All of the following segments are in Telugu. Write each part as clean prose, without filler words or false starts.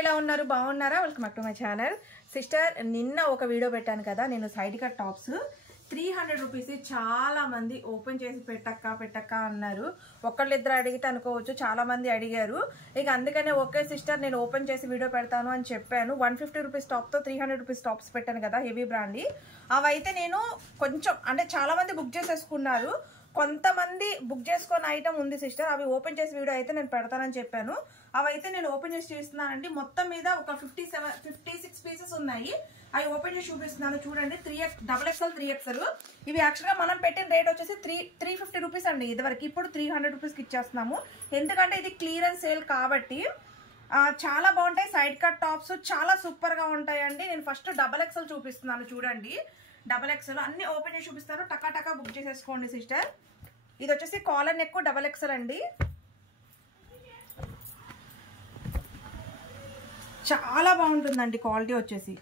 ఎలా ఉన్నారు? బాగున్నారా? Welcome back to my channel. Sister, నిన్న ఒక వీడియో పెట్టాను కదా, నేను సైడ్ కట్ టాప్స్ 300 రూపీస్ చాలా మంది ఓపెన్ చేసి పెట్టక్క అన్నారు. ఒకళ్ళిద్దరు అడిగితే అనుకోవచ్చు, చాలా మంది అడిగారు. ఇక అందుకనే ఓకే సిస్టర్, నేను ఓపెన్ చేసి వీడియో పెడతాను అని చెప్పాను. 150 రూపీస్ టాప్తో 300 రూపీస్ టాప్స్ పెట్టాను కదా, హెవీ బ్రాండ్. అవైతే నేను కొంచెం అంటే చాలా మంది బుక్ చేసేసుకున్నారు. కొంతమంది బుక్ చేసుకున్న ఐటమ్ ఉంది సిస్టర్, అవి ఓపెన్ చేసి వీడియో అయితే నేను పెడతానని చెప్పాను. అవైతే నేను ఓపెన్ చేసి చూస్తున్నానండి. మొత్తం మీద ఒక 56 పీసెస్ ఉన్నాయి. అవి ఓపెన్ చేసి చూపిస్తున్నాను చూడండి. 3XL 3XL. ఇవి యాక్చువల్గా మనం పెట్టిన రేట్ వచ్చేసి 350 రూపీస్ అండి ఇదివరకు. ఇప్పుడు 300 రూపీస్కి ఇచ్చేస్తున్నాము, ఎందుకంటే ఇది క్లియరెన్స్ సేల్ కాబట్టి. చాలా బాగుంటాయి సైడ్ కట్ టాప్స్, చాలా సూపర్గా ఉంటాయండి. నేను ఫస్ట్ XXL చూపిస్తున్నాను చూడండి. XXL అన్ని ఓపెన్ చేసి చూపిస్తాను, టకా బుక్ చేసేసుకోండి సిస్టర్. ఇది వచ్చేసి కాలర్ నెక్ XXL అండి. చాలా బాగుంటుందండి క్వాలిటీ వచ్చేసి.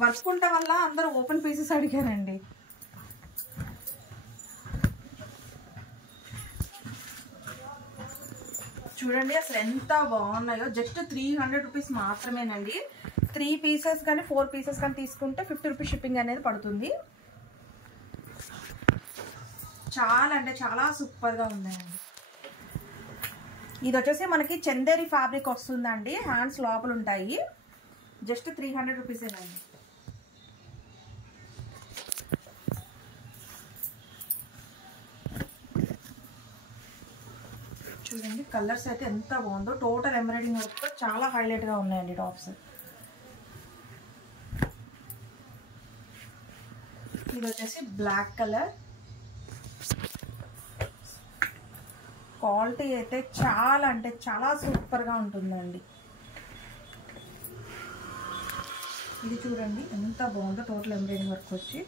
వర్క్ ఉండటం వల్ల అందరూ ఓపెన్ పీసెస్ అడిగారండి. చూడండి అసలు ఎంత బాగున్నాయో. జస్ట్ 300 రూపీస్ మాత్రమేనండి. 3 పీసెస్ కానీ 4 పీసెస్ కానీ తీసుకుంటే 50 రూపీస్ షిప్పింగ్ అనేది పడుతుంది. చాలా అంటే చాలా సూపర్గా ఉందండి. ఇది వచ్చేసి మనకి చందేరి ఫ్యాబ్రిక్ వస్తుందండి, హ్యాండ్స్ లోపల ఉంటాయి. జస్ట్ 300 రూపీసేనండి. చూడండి కలర్స్ అయితే ఎంత బాగుందో. టోటల్ ఎంబ్రాయిడింగ్ వర్క్ చాలా హైలైట్గా ఉన్నాయండి టాప్స్. ఇది వచ్చేసి బ్లాక్ కలర్. క్వాలిటీ అయితే చాలా అంటే చాలా సూపర్గా ఉంటుందండి. ఇది చూడండి ఎంత బాగుందో. టోటల్ ఎంబ్రాయిడింగ్ వర్క్ వచ్చి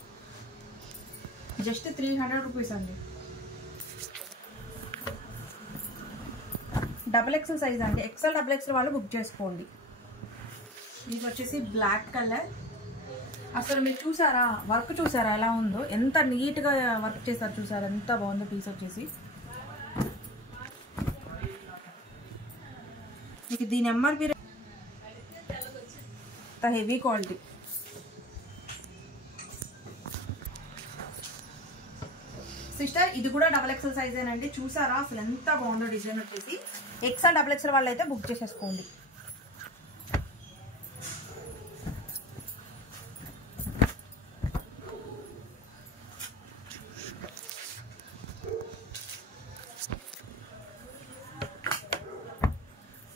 జస్ట్ 300 రూపీస్ అండి. XXL సైజ్ అండి. XL XXL వాళ్ళు బుక్ చేసుకోండి. ఇది వచ్చేసి బ్లాక్ కలర్. అసలు మీరు చూసారా వర్క్, చూసారా ఎలా ఉందో, ఎంత నీట్గా వర్క్ చేశారు చూసారా, ఎంత బాగుందో పీస్ వచ్చేసి. మీకు దీని ఎంఆర్పి హెవీ క్వాలిటీ. సిస్టర్ ఇది కూడా XXL సైజేనండి. చూసారా అసలు ఎంత బాగుందో డిజైన్ వచ్చేసి. XL XXL వాళ్ళు అయితే బుక్ చేసేసుకోండి.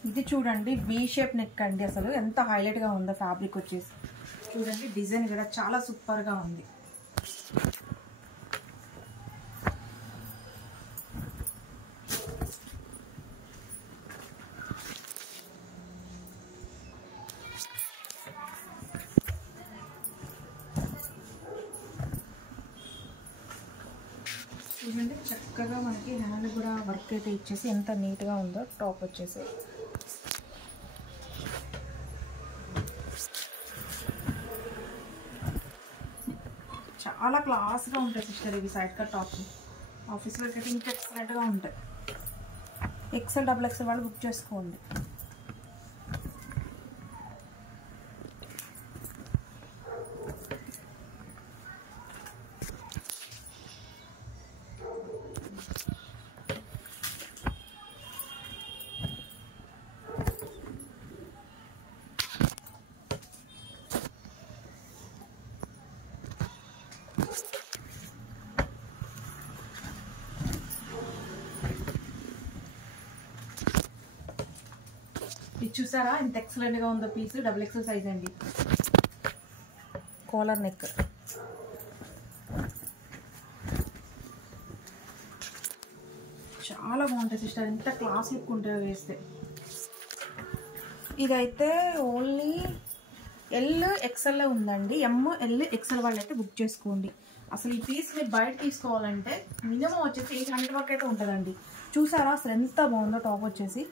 ఇది చూడండి వి షేప్ నెక్ అండి. అసలు ఎంత హైలైట్ గా ఉందో ఫ్యాబ్రిక్ వచ్చేసి. చూడండి డిజైన్ కూడా చాలా సూపర్ గా ఉంది. చూడండి చక్కగా మనకి హ్యాండ్ కూడా వర్క్ అయితే ఇచ్చేసి ఎంత నీట్గా ఉందో టాప్ వచ్చేసి. చాలా క్లాస్గా ఉంటాయి సిస్టర్ ఇవి side cut tops. Office work అయితే ఇంకా ఎక్సలెంట్గా ఉంటాయి. XL XXL వాళ్ళు బుక్ చేసుకోండి. ఇది చూసారా ఎంత ఎక్సలెంట్ గా ఉందో పీస్. XXL సైజ్ అండి. Collar neck. చాలా బాగుంటాయి సిస్టర్, ఎంత క్లాస్ లుక్ ఉంటాయో వేస్తే. ఇదైతే ఓన్లీ XL ఉందండి. ML XL వాళ్ళు అయితే బుక్ చేసుకోండి. అసలు ఈ పీస్ మీరు బయట తీసుకోవాలంటే మినిమం వచ్చేసి 800 వరకు అయితే ఉంటుందండి. చూసారా అసలు ఎంత బాగుందో టాప్ వచ్చేసి.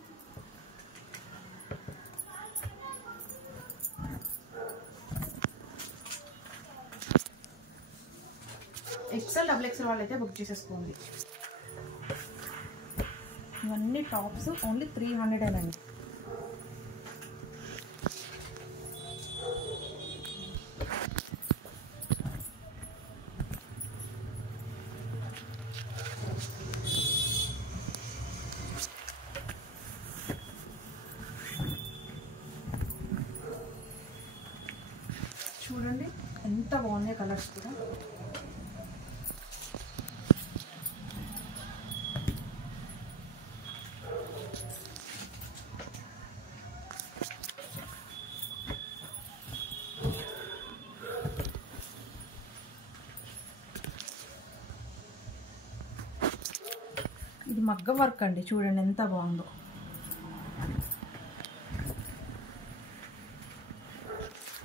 XL XXL వాళ్ళు అయితే బుక్ చేసేసుకోండి. ఇవన్నీ టాప్స్ ఓన్లీ 300 అండి. చూడండి ఎంత బాగున్నాయి కలర్స్ కూడా. ఇది మగ్గం వర్క్ అండి, చూడండి ఎంత బాగుందో.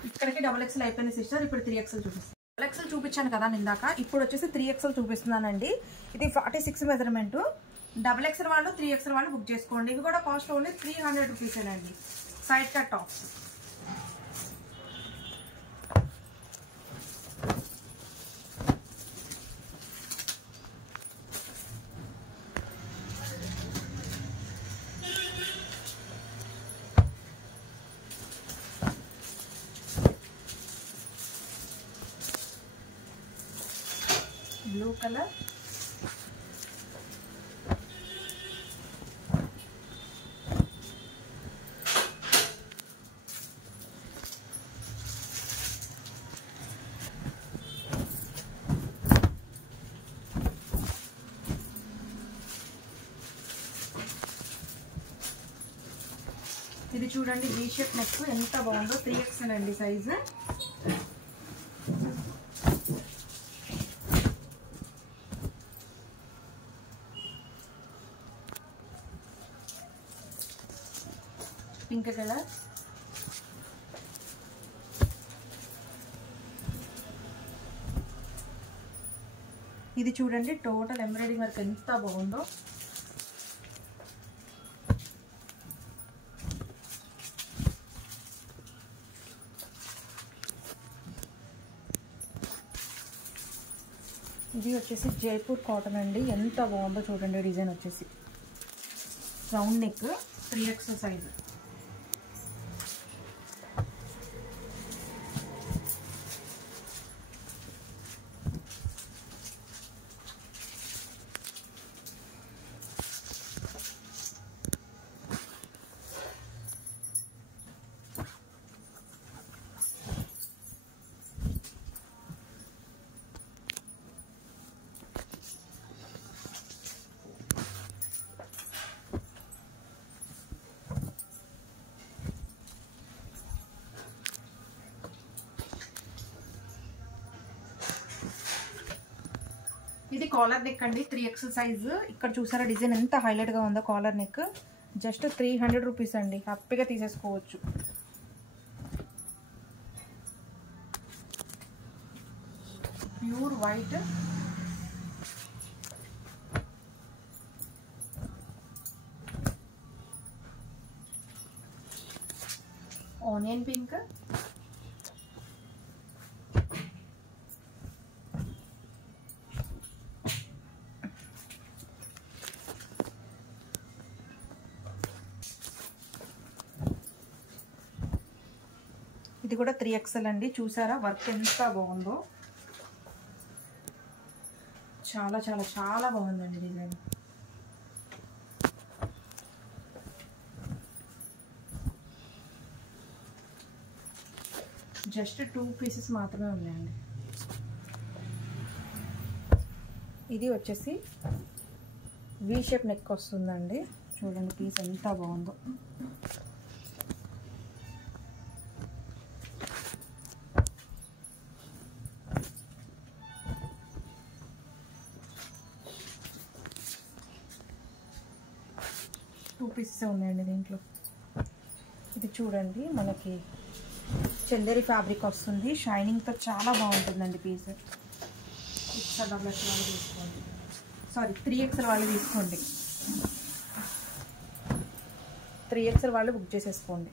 ఇక్కడికి XXL అయిపోయింది సిస్టర్. ఇప్పుడు 3XL చూపిస్తాను. XXL చూపించాను కదా ఇందాక, ఇప్పుడు వచ్చేసి 3XL చూపిస్తున్నానండి. ఇది 46 మెజర్మెంట్. XXL వాళ్ళు 3XL వాళ్ళు బుక్ చేసుకోండి. ఇవి కూడా కాస్ట్ ఓన్లీ 300 రూపీసేనండి. Side cut tops. Blue colour, ఇది చూడండి వీ షేప్ నెక్ ఎంత బాగుందో. 3XL అండి సైజు. పింక్ కలర్, ఇది చూడండి టోటల్ ఎంబ్రాయిడరీ వర్క్ ఎంత బాగుందో. ఇది వచ్చేసి జైపూర్ కాటన్ అండి, ఎంత బాగుందో చూడండి. డిజైన్ వచ్చేసి రౌండ్ నెక్, 3XL సైజు. ఇది కాలర్ నెక్ అండి, 3XL సైజు. ఇక్కడ చూసారా డిజైన్ ఎంత హైలైట్ గా ఉందో. కాలర్ నెక్ జస్ట్ 300 రూపీస్ అండి. హ్యాపీగా తీసేసుకోవచ్చు. ప్యూర్ వైట్, ఆనియన్ పింక్, ఇది కూడా 3XL అండి. చూసారా వర్క్ ఎంత బాగుందో. చాలా చాలా చాలా బాగుందండి డిజైన్. జస్ట్ 2 పీసెస్ మాత్రమే ఉన్నాయండి. ఇది వచ్చేసి వీ షేప్ నెక్ వస్తుందండి. చూడండి పీస్ ఎంత బాగుందో. టూ పీసెస్ ఉన్నాయండి దీంట్లో. ఇది చూడండి మనకి చందేరి ఫ్యాబ్రిక్ వస్తుంది. షైనింగ్తో చాలా బాగుంటుందండి పీస్. XXL వాళ్ళు తీసుకోండి, సారీ 3XL వాళ్ళు తీసుకోండి. 3XL వాళ్ళు బుక్ చేసేసుకోండి.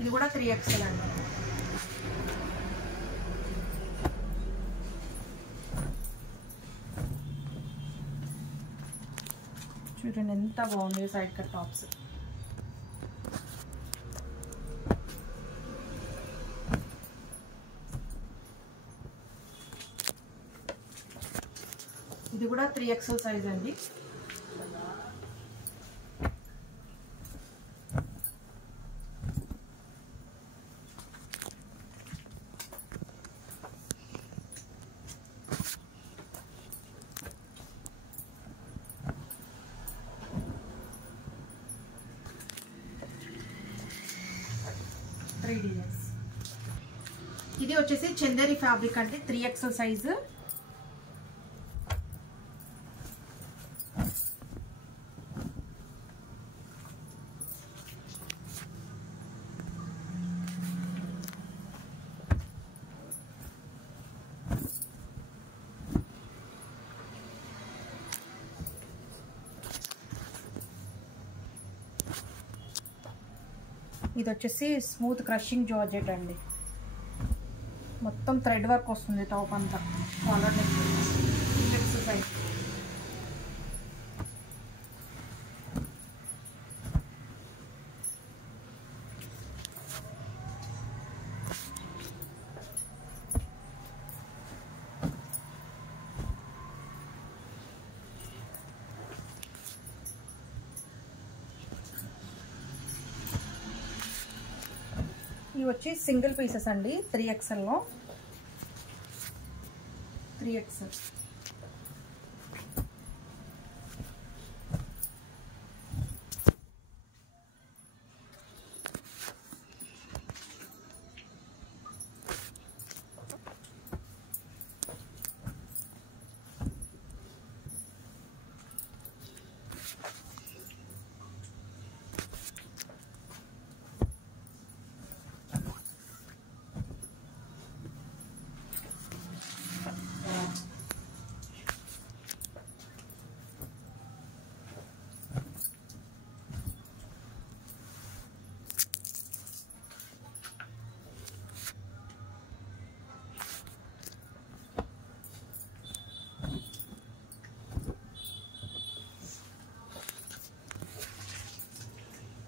ఇది కూడా 3XL అండి. చూడండి ఎంత బాగుంది సైడ్ కట్ టాప్స్. ఇది కూడా 3XL సైజ్ అండి. ఇది వచ్చేసి చందేరి ఫ్యాబ్రిక్ అంటే 3XL సైజు. ఇది వచ్చేసి స్మూత్ క్రషింగ్ జార్జెట్ అండి. మొత్తం థ్రెడ్ వర్క్ వస్తుంది టాప్ అంతా. Collar neck size. ఇవి వచ్చి సింగిల్ పీసెస్ అండి 3XLలో. 3XL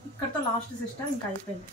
ఇక్కడతో లాస్ట్ సిస్టర్ ఇంకా అయిపోయింది.